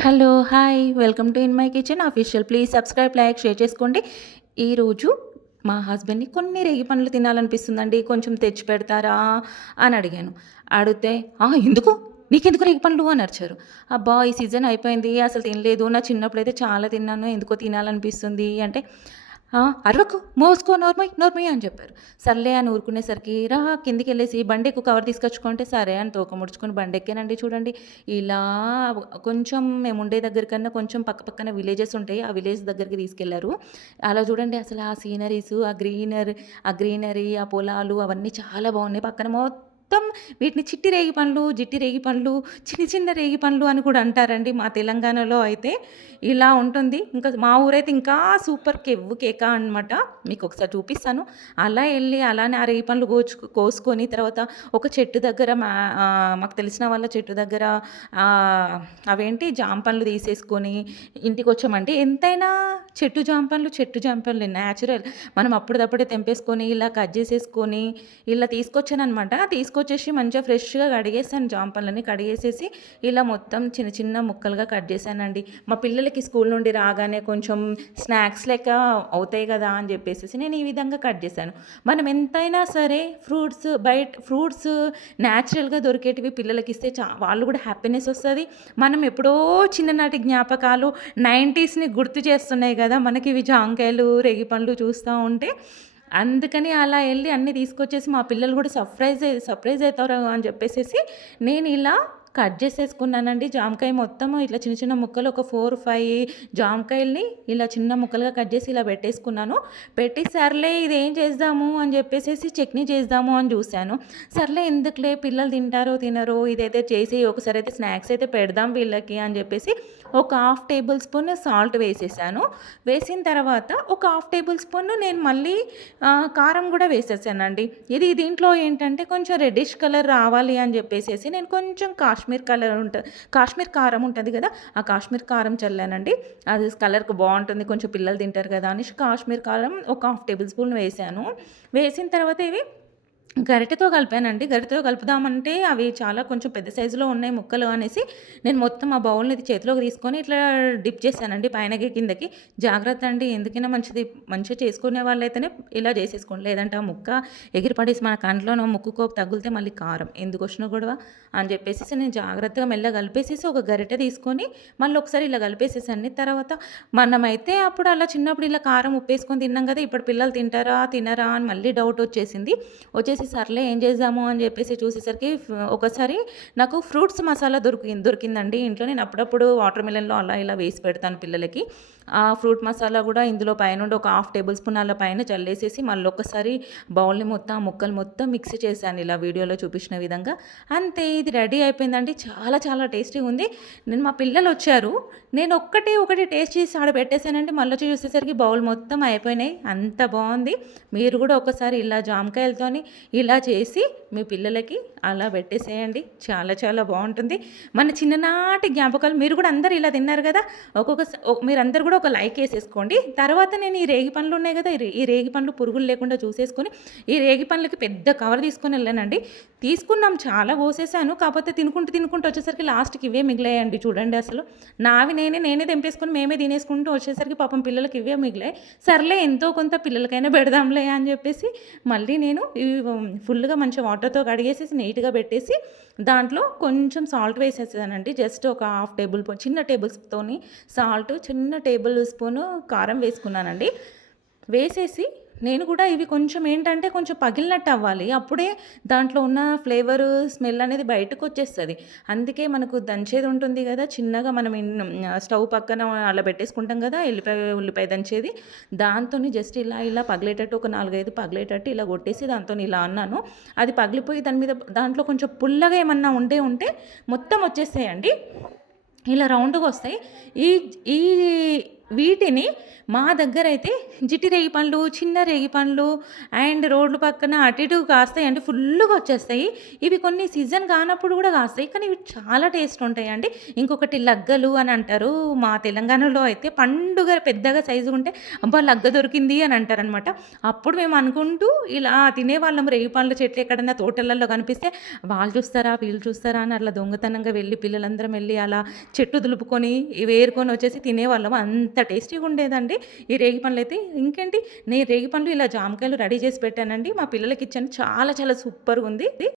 Hello hi. Welcome to in my kitchen official. Please subscribe like share చేసుకోండి. ఈరోజు మా హస్బెండ్ని కొన్ని రేగి పండ్లు తినాలనిపిస్తుందండి. కొంచెం తెచ్చి పెడతారా అని అడిగాను. అడిగితే ఎందుకు? నీకెందుకు రేగి పండ్లు? అని అరిచారు. అబ్బా ఈ సీజన్ అయిపోయింది. అసలు తినలేదు. నా చిన్నప్పుడైతే చాలా తిన్నాను. ఎందుకో తినాలనిపిస్తుంది. అంటే అరవకు మోసుకో నోర్మయ్ నోర్మయ్ అని చెప్పారు. సర్లే అని ఊరుకునేసరికి రా కిందికి వెళ్ళేసి బండెక్కు కవర్ తీసుకొచ్చుకుంటే సరే అని తోక ముడుచుకొని బండెక్కేనండి చూడండి. ఇలా కొంచెం మేము ఉండే దగ్గర కన్నా కొంచెం పక్క పక్కన విలేజెస్ ఉంటాయి ఆ విలేజ్ దగ్గరికి తీసుకెళ్ళారు. అలా చూడండి అసలు ఆ సీనరీస్ ఆ గ్రీనరీ ఆ గ్రీనరీ ఆ పొలాలు అవన్నీ చాలా బాగున్నాయి. పక్కన మొత్తం మొత్తం వీటిని చిట్టి రేగి పండ్లు జిట్టి రేగి పండ్లు చిన్న చిన్న రేగి పండ్లు అని కూడా అంటారండి మా తెలంగాణలో అయితే. ఇలా ఉంటుంది. ఇంకా మా ఊరైతే ఇంకా సూపర్ కెవ్వు కేక అనమాట మీకు ఒకసారి చూపిస్తాను. అలా వెళ్ళి అలానే ఆ రేగి పండ్లు కోచు కోసుకొని తర్వాత ఒక చెట్టు దగ్గర మా మాకు తెలిసిన వాళ్ళ చెట్టు దగ్గర అవేంటి జామ పండ్లు తీసేసుకొని ఇంటికి వచ్చామంటే ఎంతైనా చెట్టు జామ పండ్లు చెట్టు జామ పండ్లు న్యాచురల్. మనం అప్పుడప్పుడే తెంపేసుకొని ఇలా కట్ చేసేసుకొని ఇలా తీసుకొచ్చాను అనమాట తీసుకొచ్చేసి మంచిగా ఫ్రెష్గా కడిగేసాను. జామ పండ్లని కడిగేసేసి ఇలా మొత్తం చిన్న చిన్న ముక్కలుగా కట్ చేశానండి. మా పిల్లలకి స్కూల్ నుండి రాగానే కొంచెం స్నాక్స్ లెక్క అవుతాయి కదా అని చెప్పేసి నేను ఈ విధంగా కట్ చేశాను. మనం ఎంతైనా సరే ఫ్రూట్స్ బయట ఫ్రూట్స్ న్యాచురల్గా దొరికేటివి పిల్లలకి ఇస్తే చా వాళ్ళు కూడా హ్యాపీనెస్ వస్తుంది. మనం ఎప్పుడో చిన్ననాటి జ్ఞాపకాలు నైంటీస్ని గుర్తు చేస్తున్నాయి కదా మనకి ఇవి జాంకాయలు రేగి పండ్లు చూస్తూ ఉంటే అందుకని అలా వెళ్ళి అన్నీ తీసుకొచ్చేసి మా పిల్లలు కూడా సర్ప్రైజ్ సర్ప్రైజ్ అవుతారు అని చెప్పేసి నేను ఇలా కట్ చేసేసుకున్నానండి. జామకాయ మొత్తం ఇట్లా చిన్న చిన్న ముక్కలు ఒక ఫోర్ ఫైవ్ జామకాయల్ని ఇలా చిన్న ముక్కలుగా కట్ చేసి ఇలా పెట్టేసుకున్నాను. పెట్టి సర్లే ఇది ఏం చేద్దాము అని చెప్పేసి చట్నీ చేద్దాము అని చూశాను. సర్లే ఎందుకులే పిల్లలు తింటారో తినరో ఇదైతే చేసి ఒకసారి అయితే స్నాక్స్ అయితే పెడదాం వీళ్ళకి అని చెప్పేసి ఒక హాఫ్ టేబుల్ స్పూన్ సాల్ట్ వేసేసాను. వేసిన తర్వాత ఒక హాఫ్ టేబుల్ స్పూన్ నేను మళ్ళీ కారం కూడా వేసేసానండి. ఇది దీంట్లో ఏంటంటే కొంచెం రెడ్డిష్ కలర్ రావాలి అని చెప్పేసి నేను కొంచెం కాశ్మీర్ కాశ్మీర్ కలర్ ఉంటుంది కాశ్మీర్ కారం ఉంటుంది కదా ఆ కాశ్మీర్ కారం చల్లానండి. అది కలర్కి బాగుంటుంది కొంచెం పిల్లలు తింటారు కదా అని కాశ్మీర్ కారం ఒక హాఫ్ టేబుల్ స్పూన్ వేసాను. వేసిన తర్వాత ఇవి గరిటెతో కలిపానండి. గరిటెతో కలుపుదామంటే అవి చాలా కొంచెం పెద్ద సైజులో ఉన్నాయి ముక్కలు అనేసి నేను మొత్తం ఆ బౌల్ని ఇది చేతిలోకి తీసుకొని ఇట్లా డిప్ చేశానండి పైనకి కిందకి. జాగ్రత్త అండి ఎందుకైనా మంచిది మంచిగా చేసుకునే వాళ్ళైతేనే ఇలా చేసేసుకోండి. లేదంటే ఆ ముక్క ఎగిరిపడేసి మన కంట్లోనో ముక్కుకో తగులితే మళ్ళీ కారం. ఎందుకు వచ్చినా గొడవ? అని చెప్పేసి నేను జాగ్రత్తగా మెల్ల కలిపేసేసి ఒక గరిటె తీసుకొని మళ్ళీ ఒకసారి ఇలా కలిపేసేసాను తర్వాత మనమైతే అప్పుడు అలా చిన్నప్పుడు ఇలా కారం ఉప్పేసుకొని తిన్నాం కదా ఇప్పుడు పిల్లలు తింటారా తినరా అని మళ్ళీ డౌట్ వచ్చేసింది. వచ్చేసి సర్లే ఏం చేద్దాము అని చెప్పేసి చూసేసరికి ఒకసారి నాకు ఫ్రూట్స్ మసాలా దొరికి దొరికిందండి. ఇంట్లో నేను అప్పుడప్పుడు వాటర్ మిలన్లో అలా ఇలా వేసి పెడతాను పిల్లలకి. ఆ ఫ్రూట్ మసాలా కూడా ఇందులో పైన ఒక హాఫ్ టేబుల్ స్పూన్ అలా పైన చల్లేసేసి మళ్ళీ ఒకసారి బౌల్ని మొత్తం ఆ ముక్కలు మొత్తం మిక్స్ చేశాను ఇలా వీడియోలో చూపించిన విధంగా. అంతే ఇది రెడీ అయిపోయిందండి. చాలా చాలా టేస్టీగా ఉంది. నేను మా పిల్లలు వచ్చారు. నేను ఒక్కటి ఒకటి టేస్ట్ చేసి ఆడ పెట్టేశానండి. మళ్ళీ వచ్చి చూసేసరికి బౌల్ మొత్తం అయిపోయినాయి. అంత బాగుంది. మీరు కూడా ఒకసారి ఇలా జామకాయలతోని ఇలా చేసి మీ పిల్లలకి అలా పెట్టేసేయండి. చాలా చాలా బాగుంటుంది. మన చిన్ననాటి జ్ఞాపకాలు మీరు కూడా అందరు ఇలా తిన్నారు కదా? ఒక్కొక్క స- మీరందరూ కూడా ఒక లైక్ వేసేసుకోండి. తర్వాత నేను ఈ రేగి పండ్లు ఉన్నాయి కదా? ఈ ఈ రేగి పండ్లు పురుగులు లేకుండా చూసేసుకొని ఈ రేగి పండ్లకి పెద్ద కవర్ తీసుకొని వెళ్ళానండి. తీసుకున్నాం చాలా పోసేసాను కాకపోతే తినుకుంటూ తినుకుంటూ వచ్చేసరికి లాస్ట్కి ఇవే మిగిలాయండి చూడండి అసలు. నావి నేనే నేనే తెంపేసుకొని మేమే తినేసుకుంటూ వచ్చేసరికి పాపం పిల్లలకి ఇవే మిగిలాయి. సర్లే ఎంతో కొంత పిల్లలకైనా పెడదాంలే అని చెప్పేసి మళ్ళీ నేను ఇవి ఫుల్గా మంచిగా వాటర్తో కడిగేసేసి నీట్గా పెట్టేసి దాంట్లో కొంచెం సాల్ట్ వేసేసానండి. జస్ట్ ఒక హాఫ్ టేబుల్ స్పూన్ చిన్న టేబుల్ స్పూన్తోని సాల్ట్ చిన్న టేబుల్ స్పూను కారం వేసుకున్నానండి. వేసేసి నేను కూడా ఇవి కొంచెం ఏంటంటే కొంచెం పగిలినట్టు అవ్వాలి. అప్పుడే దాంట్లో ఉన్న ఫ్లేవర్ స్మెల్ అనేది బయటకు వచ్చేస్తుంది. అందుకే మనకు దంచేది ఉంటుంది కదా చిన్నగా మనం స్టవ్ పక్కన అలా పెట్టేసుకుంటాం కదా ఎల్లిపాయ ఉల్లిపాయ దంచేది. దాంతో జస్ట్ ఇలా ఇలా పగిలేటట్టు ఒక నాలుగైదు పగిలేటట్టు ఇలా కొట్టేసి దాంతో ఇలా అన్నాను. అది పగిలిపోయి దాని మీద దాంట్లో కొంచెం పుల్లగా ఏమన్నా ఉండే ఉంటే మొత్తం వచ్చేస్తాయండి ఇలా రౌండ్గా వస్తాయి. ఈ ఈ వీటిని మా దగ్గర అయితే జిట్టి రేగి పండ్లు, చిన్న రేగి పండ్లు అండ్ రోడ్లు పక్కన అటు ఇటు కాస్తాయి అంటే ఫుల్లుగా వచ్చేస్తాయి. ఇవి కొన్ని సీజన్ కానప్పుడు కూడా కాస్తాయి. కానీ ఇవి చాలా టేస్ట్ ఉంటాయండి. ఇంకొకటి లగ్గలు అని అంటారు. మా తెలంగాణలో అయితే పండుగ పెద్దగా సైజు ఉంటే అబ్బా! లగ్గ దొరికింది అని అంటారనమాట. అప్పుడు మేము అనుకుంటూ ఇలా తినేవాళ్ళం రేగి పండ్ల చెట్లు ఎక్కడన్నా తోటలలో కనిపిస్తే వాళ్ళు చూస్తారా? వీళ్ళు చూస్తారా? అని అట్లా దొంగతనంగా వెళ్ళి పిల్లలందరం వెళ్ళి అలా చెట్టు దులుపుకొని వేరుకొని వచ్చేసి తినేవాళ్ళం. అంత టేస్టీగా ఉండేదండి. ఈ రేగి పండ్లయితే. ఇంకేంటి నేను రేగి పండ్లు ఇలా జామకాయలు రెడీ చేసి పెట్టానండి. మా పిల్లలకి ఇచ్చాను. చాలా చాలా సూపర్గా ఉంది